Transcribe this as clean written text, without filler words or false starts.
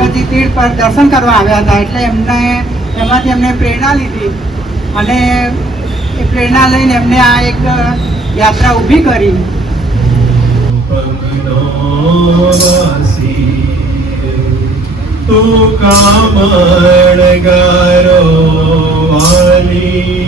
ભગતજી તીર્થ પર દર્શન કરવા આવ્યા હતા, એટલે એમાંથી એમને પ્રેરણા લીધી અને એ પ્રેરણા લઈને એમને આ એક યાત્રા ઊભી કરી. તું કામણ ગારો વાલી